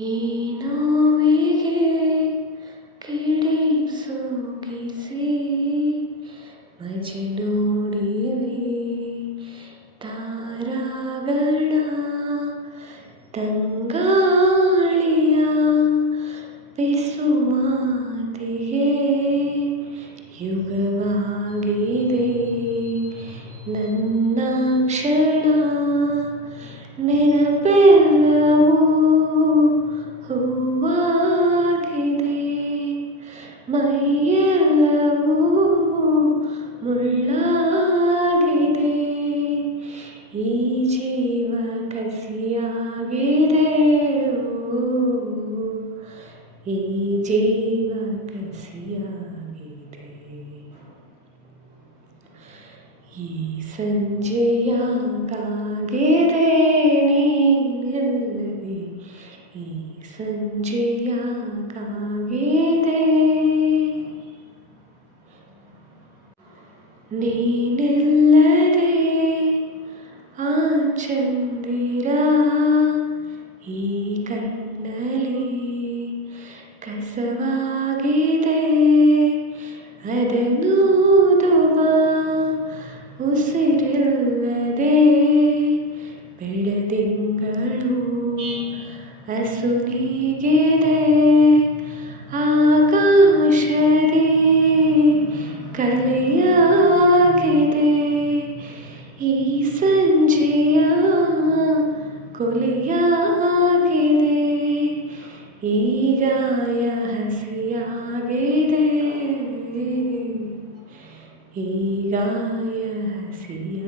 ಈ ನೋವಿಗೆ ಕಿಡಿ ಸೋಕಿಸಿ ಮಜನೋಡಿವೆ ತಾರಾಗಣ ತಂಗಾಳಿಯ ಪಿಸುಮಾತಿಗೆ ಯುಗವಾಗಿದೆ ನನ್ನ ಕ್ಷಣ ನೆನಪೆಲ್ಲವೂ ಹೂವಾಗಿದೆ ಮೈಯೆಲ್ಲವೂ ಮುಳ್ಳಾಗಿದೆ ಈ ಜೀವ ಕಸಿಯಾಗಿದೆ ಈ ಜೀವ ಕಸಿಯಾಗಿದೆ ಈ ಸಂಜೆಯ ಕಾಗಿದೆ ನೀನಿಲ್ಲದೆ ಈ ಸಂಜೆಯ ಕಾಗಿದೆ ನೀನಿಲ್ಲದೆ ಆ ಚಂದಿರ ಈ ಕಣ್ಣಲ್ಲಿ ಕಸವಾಗಿದೆ ಅದನ್ನೂದುವ ಉಸಿರಿಲ್ಲದೆ ಬೆಳದಿಂಗಳು ಅಸುನೀಗಿದೆ ಆಕಾಶದಿ ಕಲೆಯಾಗಿದೆ ಈ ಸಂಜೆಯ ಕೊಲೆಯಾಗಿದೆ ಈ ಗಾಯ ಹಸಿಯಾಗಿದೆ ಈ ಗಾಯ ಹಸಿಯಾಗಿದೆ